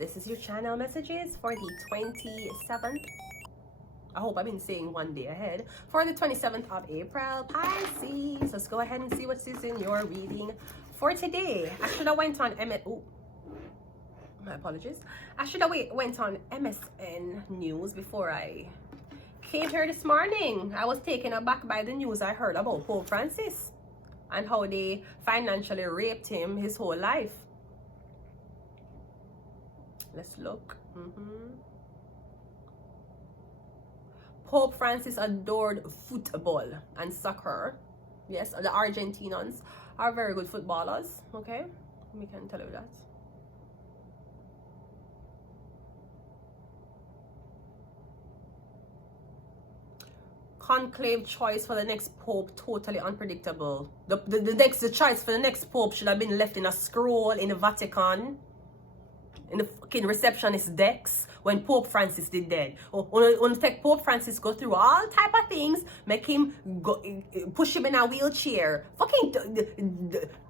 This is your channel messages for the 27th. I hope I've been saying one day ahead. For the 27th of April, Pisces. Let's go ahead and see what's in your reading for today. I should have went on my apologies. I should have went on MSN News before I came here this morning. I was taken aback by the news I heard about Pope Francis and how they financially raped him his whole life. Let's look. Pope Francis adored football and soccer. Yes, the Argentinians are very good footballers. Okay, we can tell you that. Conclave choice for the next pope, totally unpredictable. The choice for the next pope should have been left in a scroll in the Vatican, in the fucking receptionist decks when Pope Francis did that. When take Pope Francis go through all type of things, make him go, push him in a wheelchair. Fucking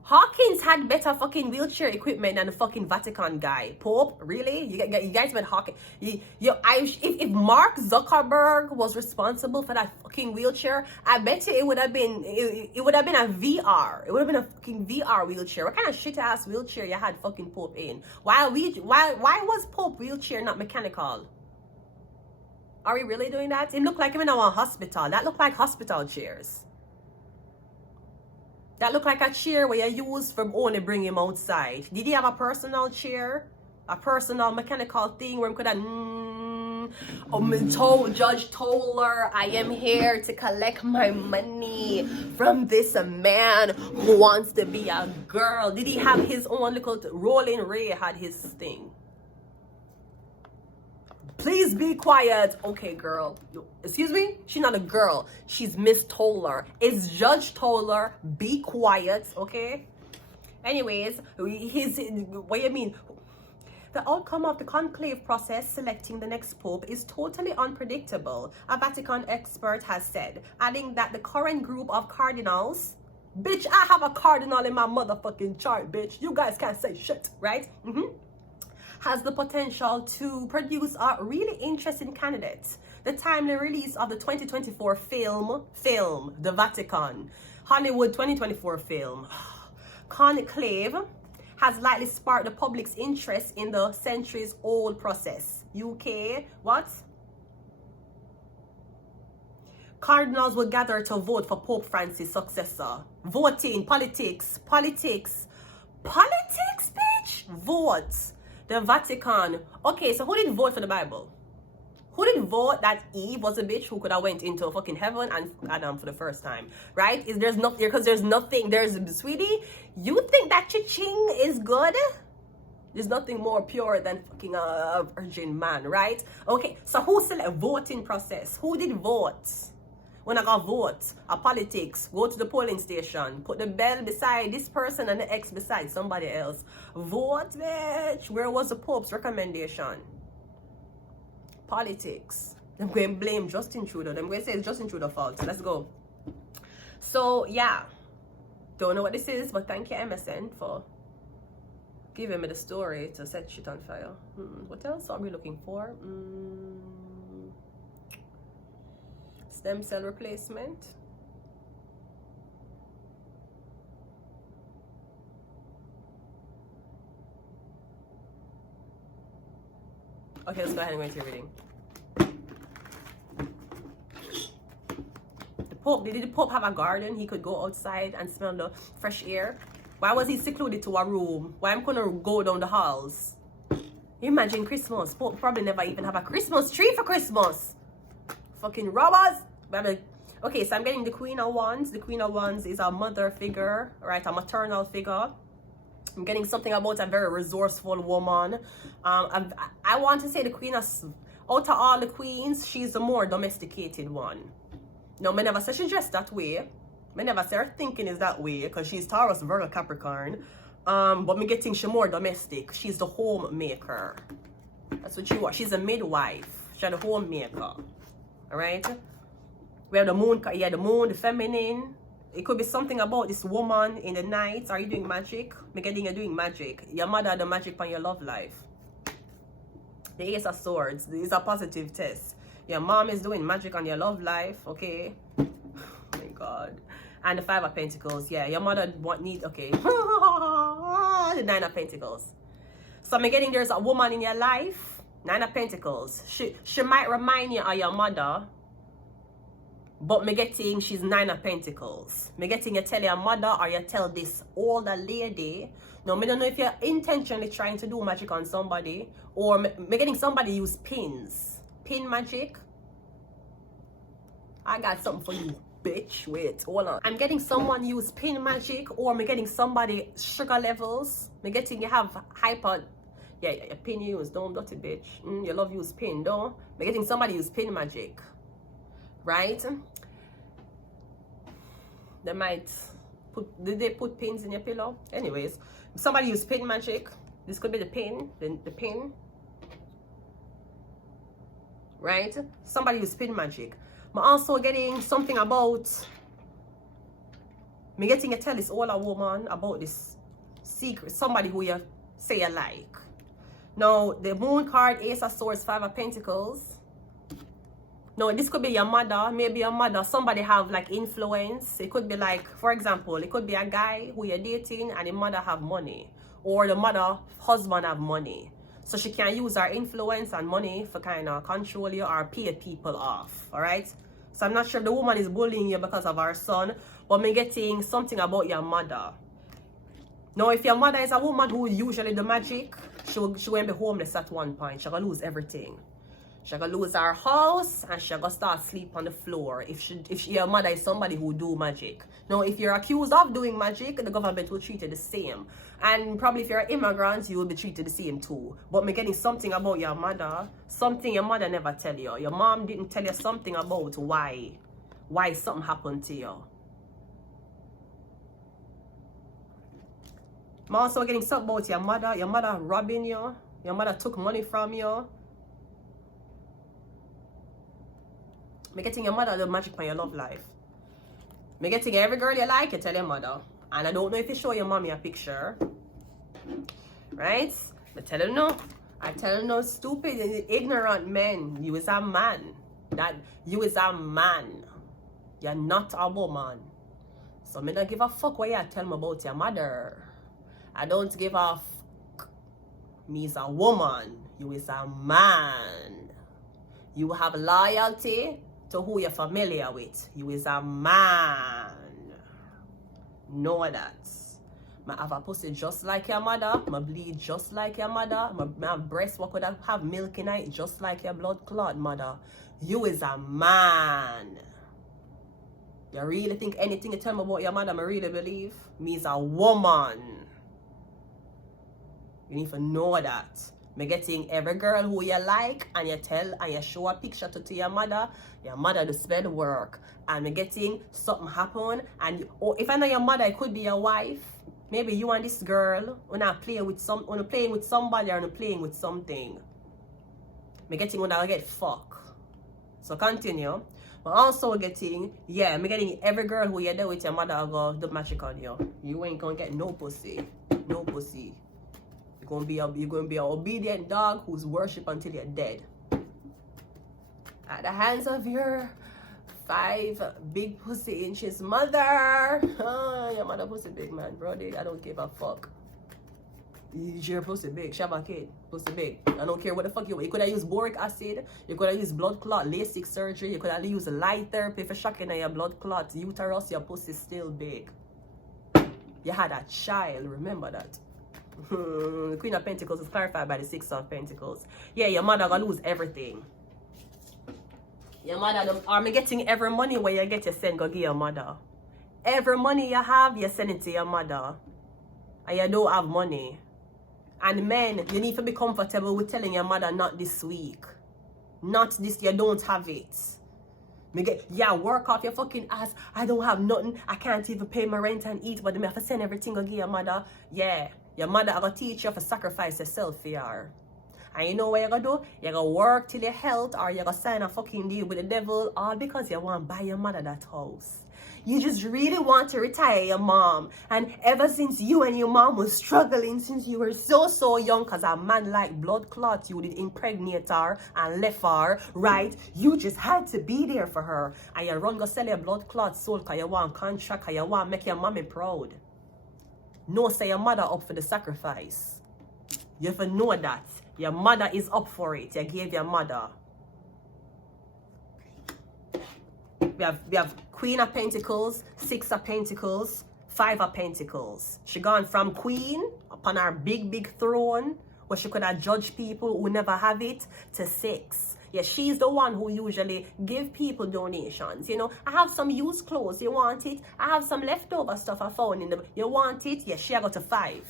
Hawkins had better fucking wheelchair equipment than the fucking Vatican guy. Pope, really? You guys been Hawkins? If Mark Zuckerberg was responsible for that fucking wheelchair, I bet you it would have been a VR. It would have been a fucking VR wheelchair. What kind of shit ass wheelchair you had fucking Pope in? Why was Pope wheelchair not mechanical? Are we really doing that? It looked like him in a hospital. That looked like hospital chairs. That looked like a chair where you use from only bring him outside. Did he have a personal chair? A personal mechanical thing where he could have Judge Toller, I am here to collect my money from this man who wants to be a girl. Did he have his own little Rolling Ray had his thing? Please be quiet. Okay, girl. Excuse me? She's not a girl. She's Miss Toller. It's Judge Toller. Be quiet, okay? Anyways, what do you mean? The outcome of the conclave process selecting the next pope is totally unpredictable, a Vatican expert has said, adding that the current group of cardinals, bitch, I have a cardinal in my motherfucking chart, bitch. You guys can't say shit, right? Has the potential to produce a really interesting candidate. The timely release of the 2024 film, The Vatican, Hollywood 2024 film, Conclave, has likely sparked the public's interest in the centuries-old process. UK, what? Cardinals will gather to vote for Pope Francis' successor. Voting, politics, bitch! Vote. The Vatican. Okay, so who did vote for the Bible? Who did vote that Eve was a bitch who could have went into fucking heaven and Adam for the first time? Right? There's nothing, sweetie, you think that cha-ching is good? There's nothing more pure than fucking a virgin man, right? Okay, so who select voting process? Who did vote? When I got vote, a politics, go to the polling station, put the bell beside this person and the X beside somebody else. Vote, bitch. Where was the Pope's recommendation? Politics. I'm going to blame Justin Trudeau. I'm going to say it's Justin Trudeau's fault. So let's go. So, yeah. Don't know what this is, but thank you, MSN, for giving me the story to set shit on fire. What else are we looking for? Stem cell replacement. Okay, let's go ahead and go into your reading. Did the Pope have a garden? He could go outside and smell the fresh air. Why was he secluded to a room? Why am I gonna go down the halls? Imagine Christmas. Pope probably never even have a Christmas tree for Christmas. Fucking robbers. Okay, so I'm getting the Queen of Wands. The Queen of Wands is a mother figure, right? A maternal figure. I'm getting something about a very resourceful woman. I want to say the Queen of, out of all the queens, she's the more domesticated one. No, I never say she's dressed that way. I never say her thinking is that way because she's Taurus, Virgo, Capricorn. But me getting she more domestic. She's the homemaker. That's what she was. She's a midwife. She's the homemaker. All right. We have the moon. Yeah, the moon, the feminine. It could be something about this woman in the night. Are you doing magic? Me getting you doing magic. Your mother had the magic on your love life. The Ace of Swords is a positive test. Your mom is doing magic on your love life, okay? Oh my God. And the Five of Pentacles, yeah, your mother need, okay. The Nine of Pentacles. So I'm getting there's a woman in your life, Nine of Pentacles. She might remind you of your mother, but me getting she's Nine of Pentacles. Me getting you tell your mother or you tell this older lady. Now, me don't know if you're intentionally trying to do magic on somebody, or me getting somebody use pins. Pin magic. I got something for you, bitch. Wait, hold on. I'm getting someone use pin magic, or me getting somebody sugar levels. Me getting you have hyper. Yeah, your pin use. Don't dirty bitch. You love use pin, don't? Me getting somebody use pin magic. Right? They might put, did they put pins in your pillow? Anyways, somebody use pin magic. This could be the pin, the pin. Right? Somebody use pin magic. I'm also getting something about me getting a tell this older woman about this secret, somebody who you say you like. Now, the Moon card, Ace of Swords, Five of Pentacles. No, this could be your mother, maybe your mother, somebody have like influence. It could be like, for example, it could be a guy who you're dating and the mother have money. Or the mother, husband have money. So she can use her influence and money for kind of control you or pay people off, alright? So I'm not sure if the woman is bullying you because of her son, but me getting something about your mother. Now, if your mother is a woman who usually do magic, she will be homeless at one point. She'll lose everything. She's gonna lose her house and she's gonna start sleep on the floor if your mother is somebody who do magic. Now, if you're accused of doing magic, the government will treat you the same. And probably if you're an immigrant, you will be treated the same too. But me getting something about your mother, something your mother never tell you. Your mom didn't tell you something about why something happened to you. I'm also getting something about your mother robbing you, your mother took money from you. Me getting your mother the magic for your love life. Me getting every girl you like, you tell your mother. And I don't know if you show your mommy a picture. Right? I tell her no. I tell her no, stupid and ignorant men. You is a man. That you is a man. You're not a woman. So me don't give a fuck what you tell me about your mother. I don't give a fuck. Me is a woman. You is a man. You have loyalty to who you're familiar with. You is a man. Know that. I have a pussy just like your mother. I bleed just like your mother. My breast what could have milk in it just like your blood clot mother. You is a man. You really think anything you tell me about your mother, I really believe? Me is a woman. You need to know that. Me getting every girl who you like and you tell and you show a picture to your mother to spend work. And me getting something happen and if I know your mother, it could be your wife. Maybe you and this girl when I play with playing with somebody or playing with something. Me getting when I get fuck. So continue. But also getting, yeah, me getting every girl who you there with your mother go do magic on you. You ain't gonna get no pussy. No pussy. You're gonna be an obedient dog who's worship until you're dead. At the hands of your 5 big pussy inches mother. Your mother pussy big, man, brody. I don't give a fuck. Your pussy big, Shabba kid, pussy big. I don't care what the fuck you could have used boric acid, you could have used blood clot, LASIK surgery, you could have used light therapy for shocking your blood clots, uterus, your pussy still big. You had a child, remember that. Queen of Pentacles is clarified by the 6 of Pentacles. Yeah, your mother gonna lose everything. Your mother, are me getting every money where you get, you send go give your mother. Every money you have, you send it to your mother. And you don't have money. And men, you need to be comfortable with telling your mother not this week. Not this, you don't have it. Yeah, work off your fucking ass. I don't have nothing. I can't even pay my rent and eat, but I have to send everything to give your mother. Yeah, your mother are going to teach you to sacrifice yourself for her. And you know what you're going to do? You're going to work till your health or you're going to sign a fucking deal with the devil all because you want to buy your mother that house. You just really want to retire your mom. And ever since you and your mom was struggling since you were so young, because a man like blood clot, you did impregnate her and left her, right? You just had to be there for her. And you run go sell your blood clot soul because you want contract, because you want make your mommy proud. No, say your mother up for the sacrifice. You have to know that. Your mother is up for it. You gave your mother. We have Queen of Pentacles, Six of Pentacles, Five of Pentacles. She gone from Queen upon her big throne where she could have judged people who never have it to Six. Yeah, she's the one who usually give people donations. You know, I have some used clothes. You want it? I have some leftover stuff I found in the... You want it? Yeah, she got to 5.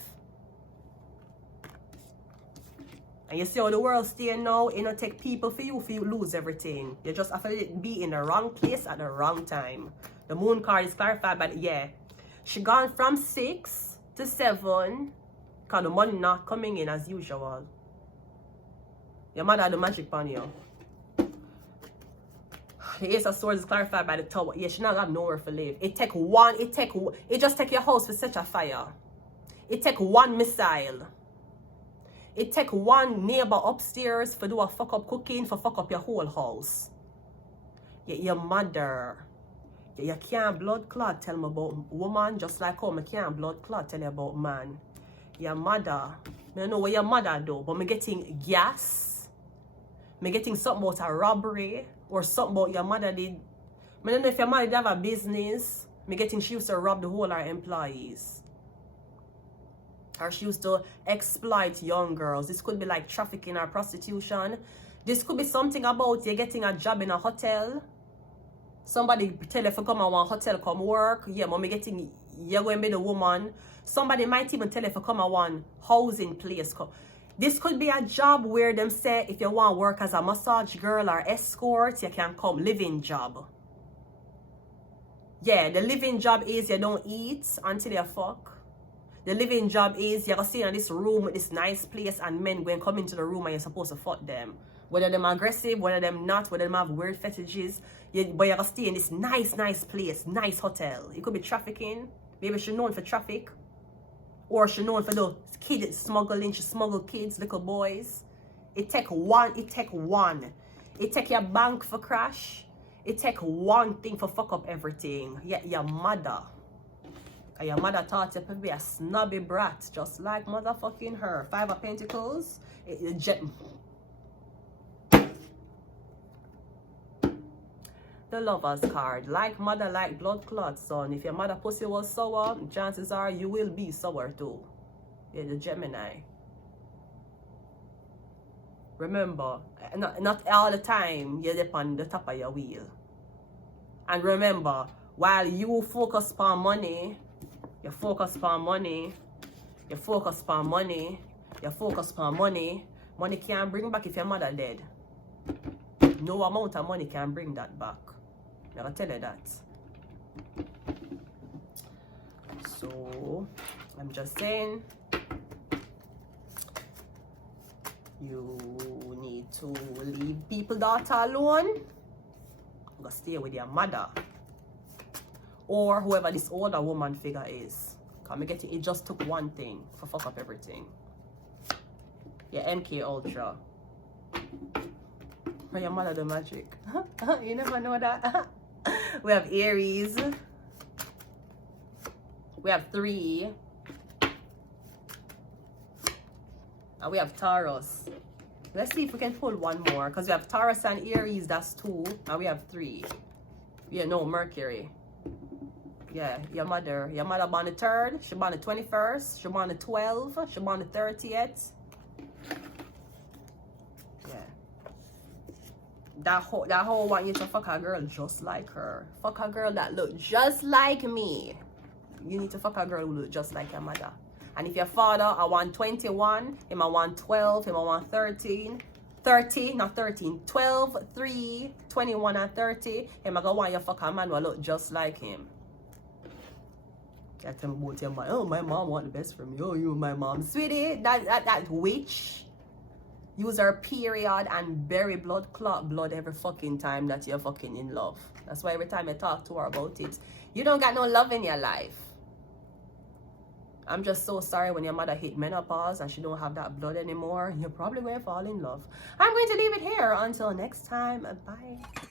And you see how the world staying now, it don't take people for you lose everything. You just have to be in the wrong place at the wrong time. The moon card is clarified by the, yeah. She gone from 6 to 7, because the money not coming in as usual. Your mother had the magic on you. The Ace of Swords is clarified by the Tower. Yeah, she not got nowhere to live. It just take your house to set a fire. It take one missile. It take one neighbor upstairs for do a fuck up cooking, for fuck up your whole house. Your mother. You can't blood clot tell me about woman, just like how I can't blood clot tell you about man. Your mother. I don't know what your mother do, but I'm getting gas. I'm getting something about a robbery, or something about your mother did. I don't know if your mother did have a business. I'm getting she used to rob the whole of her employees. Or she used to exploit young girls. This could be like trafficking or prostitution. This could be something about you getting a job in a hotel. Somebody tell you if you come to one hotel, come work. Yeah, mommy getting, you're going to be the woman. Somebody might even tell you if you come to one housing place. This could be a job where them say if you want to work as a massage girl or escort, you can come. Living job. Yeah, the living job is you don't eat until you fuck. The living job is you're going to stay in this room, this nice place, and men going to come into the room and you're supposed to fuck them. Whether them aggressive, whether them not, whether them have weird fetishes, but you're going to stay in this nice place, nice hotel. It could be trafficking. Maybe she's known for traffic. Or she's known for the kid smuggling. She smuggle kids, little boys. It take one. It take your bank for crash. It take one thing for fuck up everything. Yeah, your mother. And your mother taught you to be a snobby brat, just like motherfucking her. 5 of Pentacles. The Lover's card. Like mother, like blood clot, son. If your mother pussy was sour, chances are you will be sour too. Yeah, the Gemini. Remember, not all the time you're on the top of your wheel. And remember, while you focus on money, you focus on money, you focus on money, you focus on money. Money can't bring back if your mother dead. No amount of money can bring that back. I'm gonna tell you that. So, I'm just saying, you need to leave people daughter alone. I'm gonna stay with your mother. Or whoever this older woman figure is. Come get it just took one thing for fuck up everything. Yeah, MK Ultra. Or your mother the magic. You never know that. We have Aries. We have 3. And we have Taurus. Let's see if we can pull one more. Because we have Taurus and Aries, that's 2. And we have 3. Yeah, no, Mercury. Yeah, your mother born the 3rd, she born the 21st, she born the 12th, she born the 30th. Yeah. That whole want you to fuck a girl just like her. Fuck a girl that look just like me. You need to fuck a girl who look just like your mother. And if your father, I want 21, him I want 12, him I want 13. 30, not 13, 12, 3, 21 and 30. Him I go want you fuck a man who look just like him. I tell me about your mom. Oh, my mom want the best from you. Oh, you my mom. Sweetie, that witch. use her period and bury blood clot blood every fucking time that you're fucking in love. That's why every time I talk to her about it, you don't got no love in your life. I'm just so sorry when your mother hit menopause and she don't have that blood anymore. You're probably going to fall in love. I'm going to leave it here. Until next time. Bye.